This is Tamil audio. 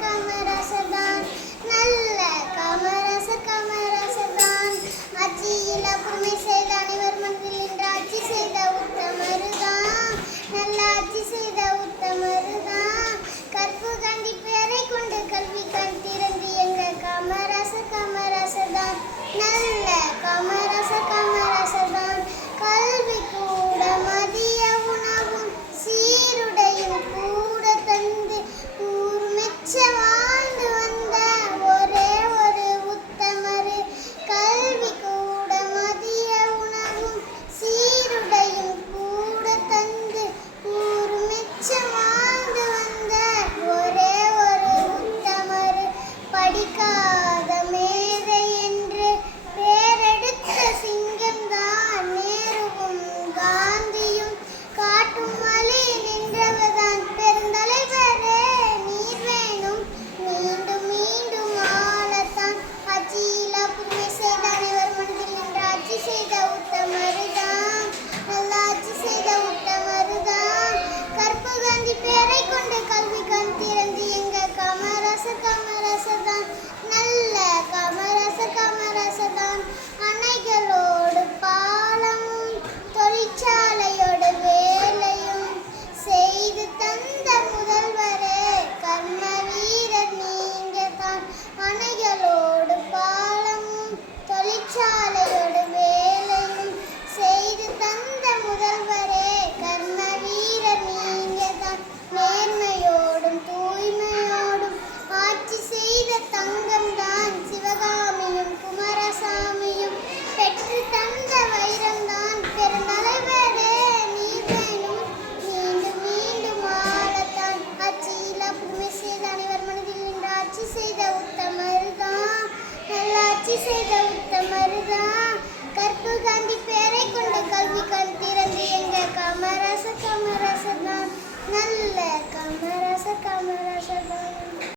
கமரசதான் நல்ல கமரசதான் ஆட்சியில் அப்புறமே செய்த அனைவர் மனதில் நின்று ஆட்சி செய்த உத்தமருதான் நல்ல ஆட்சி செய்த உத்தமருதான் கற்பு கண்டி பேரை கொண்டு கல்வி கண் திறந்து எங்க கமரசதான் நல்ல கமரசதான் கல்வி கூட மதிய உணவும் சீருடையும் கூட தந்து ஊர் மெச்ச வாழ்ந்து வந்த ஒரே ஒரு உத்தமரு கல்வி கூட மதிய உணவும் சீருடையும் கூட தந்து ஊர் மெச்ச வாழ்ந்து வந்த ஒரே ஒரு உத்தமரு படிக்காத மேதை என்று பேரெடுத்த சிங்கம்தான் நேருவும் காந்தியும் காட்டும் வழி நின்றவர்தான் பெருந்தலைவரே நீர் வேணும் மீண்டும் மீண்டும் ஆளத்தான் ஆட்சியில் புதுமை செய்த அனைவர் மனதில் நின்று ஆட்சி செய்த உத்தமருதான் நல்ல ஆட்சி செய்த உத்தமருதான் கற்பு காந்தி பேரை கொண்டு கல்வி கண் திறந்து எங்க கமரசதான் நல்ல கமரசதான் அணைகளோடு பாலமும் தொழிற்சாலையோடு வேலையும் செய்து தந்த முதல்வரே கர்ம வீரர் நீங்க தான் அணைகளோடு பாலமும் தொழிற்சாலையோடு வேலையும் செய்து தந்த முதல்வரே கர்ம வீரர் நீங்க தான் நேர்மையோடும் தூய்மையோடும் ஆட்சி செய்த தங்கம் தான் சிவகாமியும் குமாரசாமியும் பெற்று தந்த வைரம் தான் பெருந்தலைவரே நீர் வேணும் மீண்டும் மீண்டும் ஆளத்தான் ஆட்சியில் புதுமை செய்த அனைவர் மனதில் நின்று ஆட்சி செய்த உத்தமருதான் நல்ல ஆட்சி செய்த உத்தமருதான் கற்பு காந்தி பேரை கொண்ட கல்வி கண் திறந்து எங்க கமரசதான் நல்ல கமரசதான்